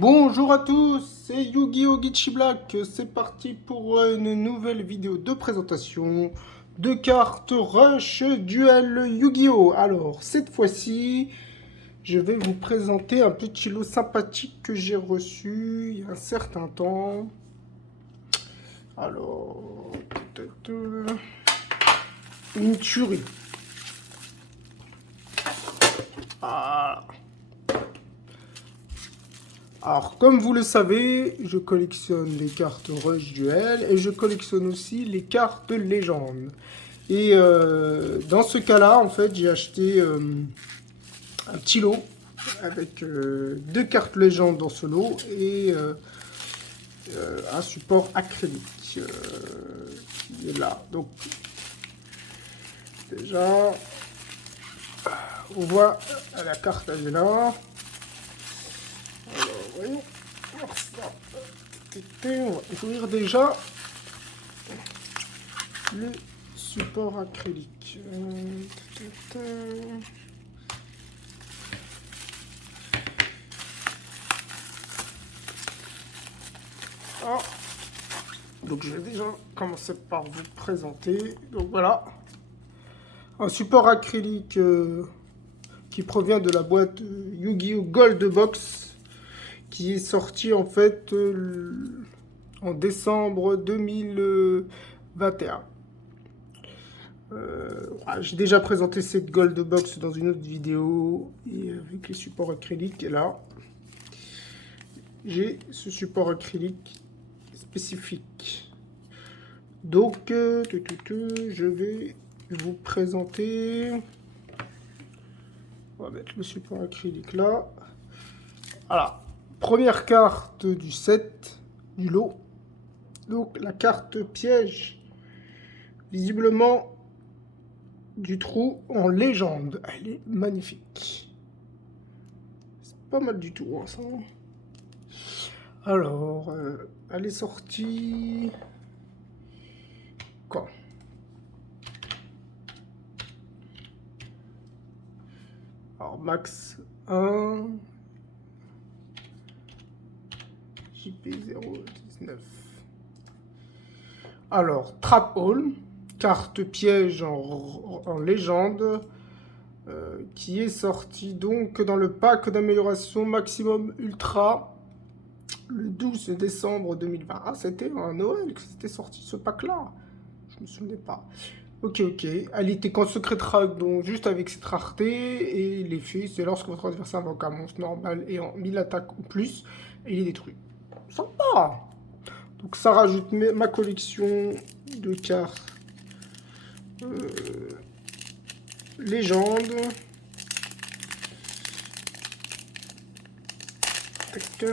Bonjour à tous, c'est Yu-Gi-Oh! Geechi Black, c'est parti pour une nouvelle vidéo de présentation de cartes Rush Duel Yu-Gi-Oh! Alors, cette fois-ci, je vais vous présenter un petit lot sympathique que j'ai reçu il y a un certain temps. Alors, une tuerie. Ah. Alors, comme vous le savez, je collectionne les cartes Rush Duel et je collectionne aussi les cartes légendes. Et dans ce cas-là, en fait, j'ai acheté un petit lot avec deux cartes légendes dans ce lot et un support acrylique qui est là. Donc, déjà, on voit la carte, elle est là. Alors, voyons. On va ouvrir déjà le support acrylique. Ah. Donc je vais déjà commencer par vous présenter. Donc voilà, un support acrylique qui provient de la boîte Yu-Gi-Oh! Gold Box, qui est sorti en fait en décembre 2021. J'ai déjà présenté cette Gold Box dans une autre vidéo et avec les supports acryliques. Et là, j'ai ce support acrylique spécifique. Donc, je vais vous présenter. On va mettre le support acrylique là. Voilà, première carte du set, du lot. Donc, la carte piège, visiblement du trou en légende. Elle est magnifique. C'est pas mal du tout, hein, ça. Alors, elle est sortie quand? Alors, Max 1, JP019. Alors, Trap Hall, carte piège en légende, qui est sortie donc dans le pack d'amélioration Maximum Ultra le 12 décembre 2020. Ah, c'était un Noël que c'était sorti ce pack-là. Je me souvenais pas. Ok. Elle était qu'en secret rare, donc juste avec cette rareté. Et l'effet, c'est lorsque votre adversaire invoque un monstre normal et en 1000 attaques ou plus, et il est détruit. Sympa! Donc ça rajoute ma collection de cartes légendes. Tac.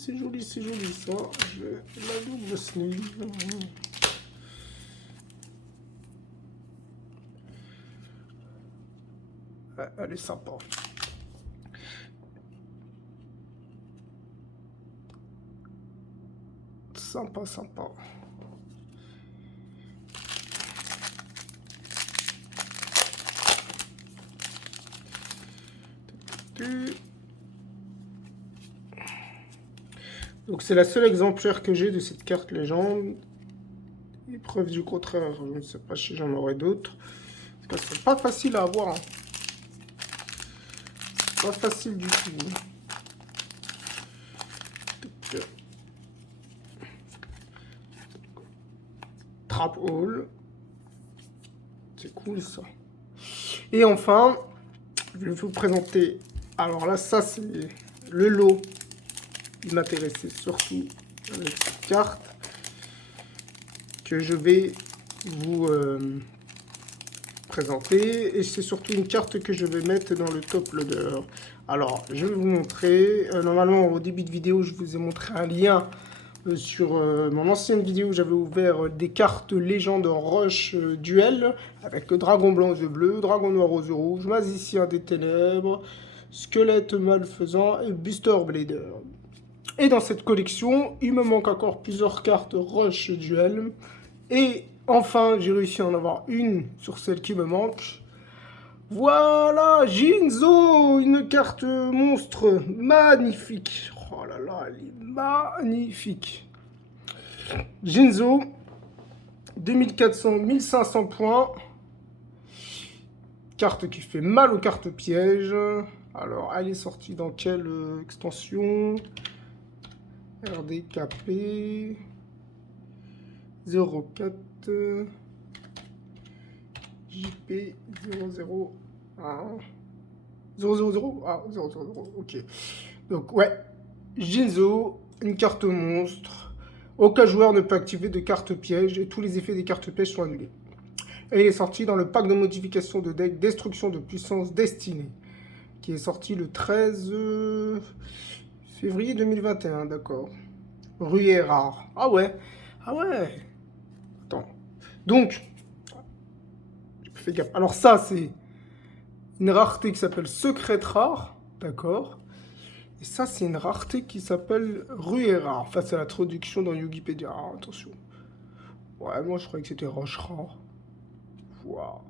C'est joli ça. J'ai la double sleeve. Elle est sympa. Sympa. Donc c'est la seule exemplaire que j'ai de cette carte légende. Et preuve du contraire, je ne sais pas si j'en aurai d'autres. Parce que c'est pas facile à avoir. Hein. Pas facile du tout. Trap Hall. C'est cool ça. Et enfin, je vais vous présenter. Alors là, ça c'est le lot qui m'intéressait surtout avec cette carte que je vais vous présenter. Et c'est surtout une carte que je vais mettre dans le top loader. Alors, je vais vous montrer. Normalement, au début de vidéo, je vous ai montré un lien sur mon ancienne vidéo. J'avais ouvert des cartes légendes en Rush Duel avec Dragon blanc aux yeux bleus, Dragon noir aux yeux rouges, Magicien des ténèbres, Squelette malfaisant et Buster Blader. Et dans cette collection, il me manque encore plusieurs cartes Rush Duel Et enfin, j'ai réussi à en avoir une sur celle qui me manque. Voilà, Jinzo, une carte monstre, magnifique. Oh là là, elle est magnifique. Jinzo, 2400-1500 points. Carte qui fait mal aux cartes pièges. Alors, elle est sortie dans quelle extension? RDKP 04 JP 00 000 ah 000 ok. Donc ouais, Jinzo, une carte monstre. Aucun joueur ne peut activer de carte piège et tous les effets des cartes pièges sont annulés. Et il est sorti dans le pack de modification de deck Destruction de puissance destinée, qui est sorti le 13 février 2021, d'accord. Ruée rare. Ah ouais. Ah ouais. Attends. Donc, j'ai pas fait gaffe. Alors ça, c'est une rareté qui s'appelle Secrète rare, d'accord. Et ça, c'est une rareté qui s'appelle Ruée rare. Enfin, c'est la traduction dans Wikipédia. Ah, attention. Ouais, moi, je croyais que c'était Roche rare. Waouh.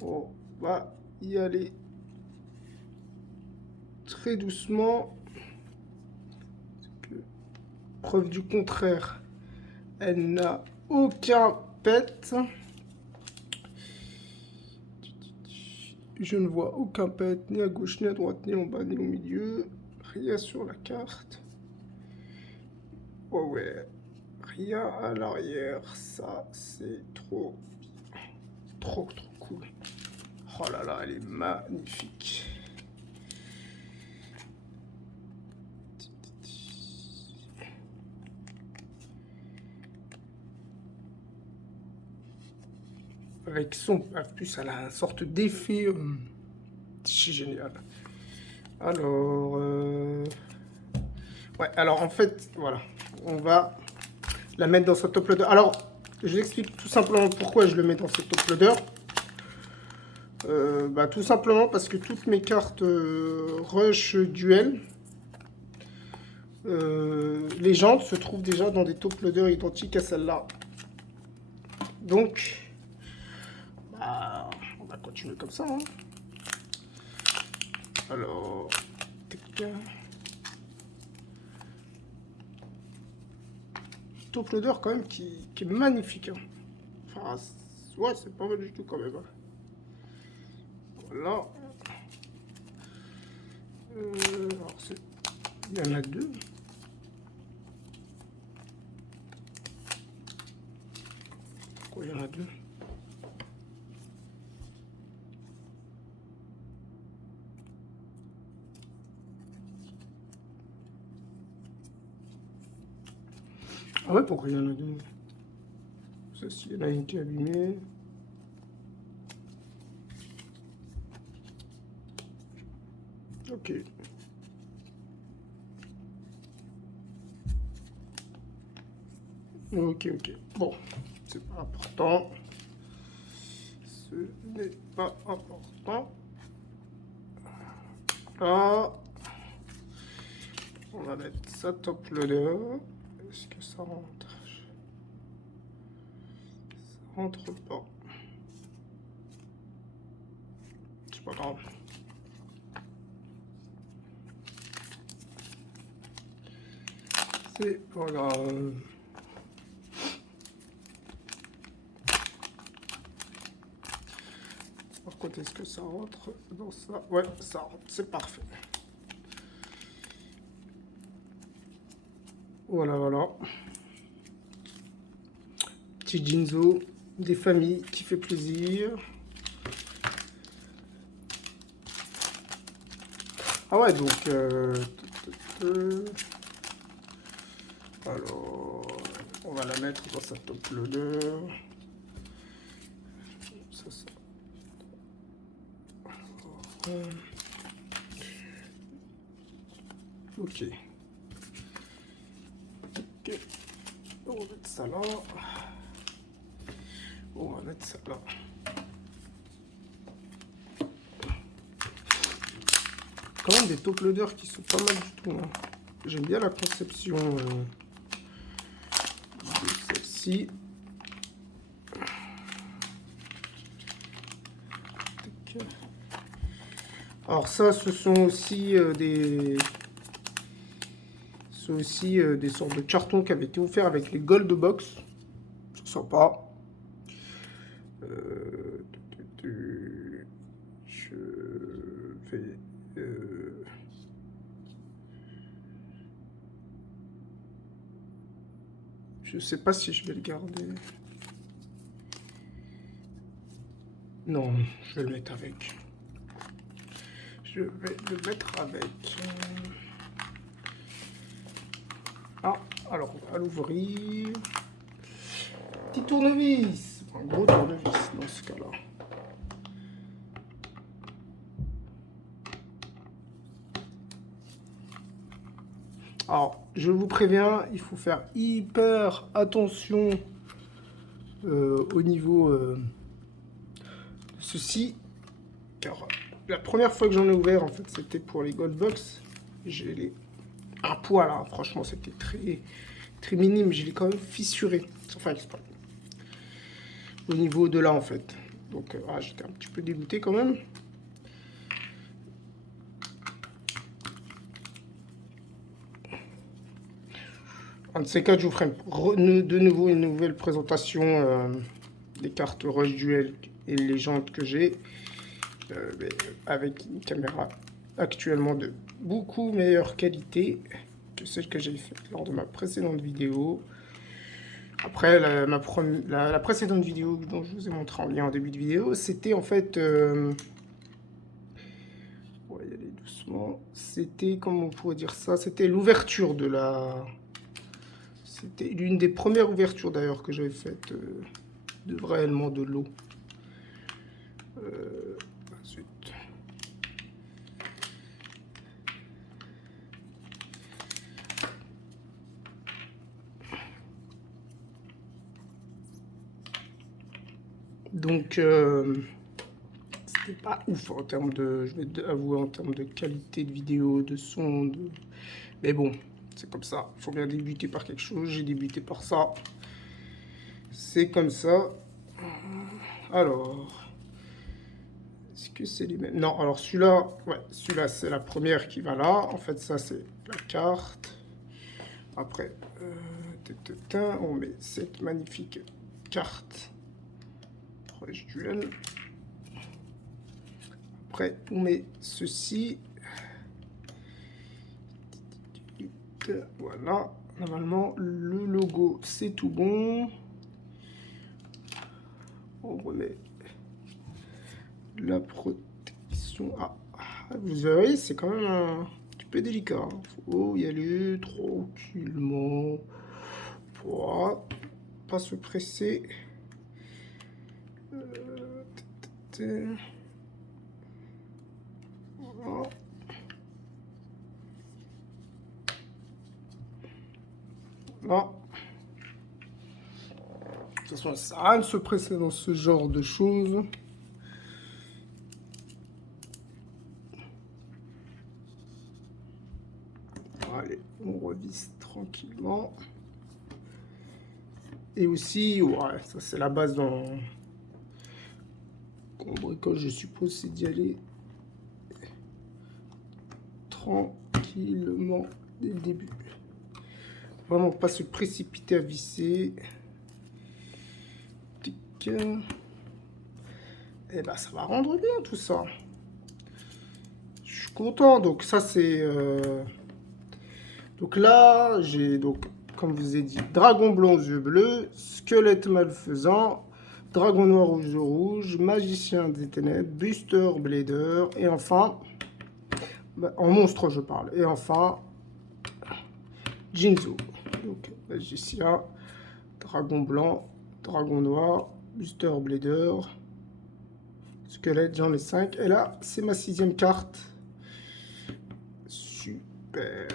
On va y aller très doucement. Preuve du contraire, elle n'a aucun pet. Je ne vois aucun pet, ni à gauche, ni à droite, ni en bas, ni au milieu. Rien sur la carte. Oh ouais, rien à l'arrière. Ça, c'est trop bien. Trop cool. Oh là là, elle est magnifique. Avec son... En plus, elle a une sorte d'effet... c'est génial. Alors... ouais, alors en fait, voilà. On va la mettre dans ce top loader. Alors, je vous explique tout simplement pourquoi je le mets dans ce top loader. Bah, tout simplement parce que toutes mes cartes Rush Duel légendes se trouvent déjà dans des top loaders identiques à celle-là. Donc... bah, on va continuer comme ça. Hein. Alors, top loader quand même qui est magnifique. Hein. Enfin, ouais, c'est pas mal du tout quand même. Hein. Voilà. Alors, il y en a deux. Pourquoi il y en a deux? Ah ouais, pourquoi il y en a deux? Celle-ci, elle a été abîmée. Ok. Ok. Bon, c'est pas important. Ce n'est pas important. Là, on va mettre ça top loader. Est-ce que ça rentre? Ça rentre pas. C'est pas grave. C'est pas grave. Par contre, est-ce que ça rentre dans ça? Ouais, ça rentre. C'est parfait. Voilà. Petit Jinzo, des familles qui fait plaisir. Ah ouais, donc... alors, on va la mettre dans sa top loader. Ça. Ok. On va mettre ça là. On va mettre ça là. Quand même des top loaders qui sont pas mal du tout. Hein. J'aime bien la conception de celle-ci. aussi. Alors ça, ce sont aussi des sortes de cartons qui avaient été offerts avec les Gold Box. C'est sympa. Je vais... je sais pas si je vais le garder. Non, je vais le mettre avec. Je vais le mettre avec. Ah, alors on va l'ouvrir. Petit tournevis. Un gros tournevis dans ce cas-là. Alors, je vous préviens, il faut faire hyper attention au niveau de ceci. Car la première fois que j'en ai ouvert, en fait, c'était pour les Gold Box. J'ai un poil, hein, franchement, c'était très minime. Je l'ai quand même fissuré, sans faire exprès. Au niveau de là, en fait. Donc, j'étais un petit peu dégoûté quand même. Un de ces quatre, je vous ferai de nouveau une nouvelle présentation des cartes Rush Duel et Légende que j'ai. Avec une caméra actuellement de beaucoup meilleure qualité que celle que j'ai faite lors de ma précédente vidéo. Après, la précédente vidéo dont je vous ai montré en lien en début de vidéo, c'était en fait... on va y aller doucement. C'était, comment on pourrait dire ça? C'était l'ouverture de la... C'était l'une des premières ouvertures d'ailleurs que j'avais faites de réellement de l'eau. Ensuite. Donc, c'était pas ouf en termes de, je vais avouer, en termes de qualité de vidéo, de son, mais bon, c'est comme ça. Il faut bien débuter par quelque chose. J'ai débuté par ça. C'est comme ça. Alors, est-ce que c'est les mêmes? Non, alors celui-là, ouais, celui-là, c'est la première qui va là. En fait, ça, c'est la carte. Après, on met cette magnifique carte. Rush Duel. Après, on met ceci. Voilà. Normalement, le logo, c'est tout bon. On remet la protection. Vous verrez, c'est quand même un petit peu délicat. Il faut y aller tranquillement. Pour pas se presser. Voilà. Là. De toute façon, ça sert à rien de se presser dans ce genre de choses. Allez, on revisse tranquillement. Et aussi, ouais, ça c'est la base dans... Quand on bricole, je suppose, c'est d'y aller tranquillement dès le début. Vraiment pas se précipiter à visser. Tic. Et bah ça va rendre bien tout ça. Je suis content. Donc ça c'est... Donc là, j'ai donc, comme je vous ai dit, dragon blanc aux yeux bleus, squelette malfaisant, dragon noir aux yeux rouges, magicien des ténèbres, buster blader, et enfin, en monstre je parle, et enfin, Jinzo. Donc magicien, dragon blanc, dragon noir, buster blader, squelette, j'en ai 5, et là, c'est ma 6e carte. Super.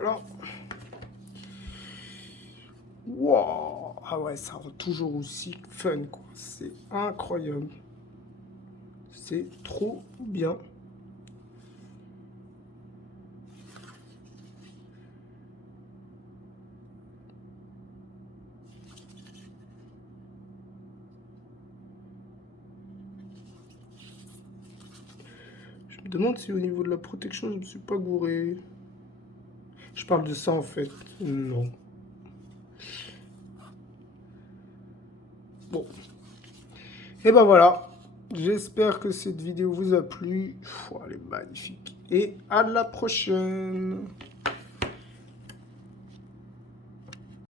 Alors, wow, ah ouais, ça rend toujours aussi fun, quoi. C'est incroyable. C'est trop bien. Je me demande si au niveau de la protection, je me suis pas gouré. Je parle de ça en fait. Non. Bon. Et ben voilà. J'espère que cette vidéo vous a plu. Elle est magnifique. Et à la prochaine.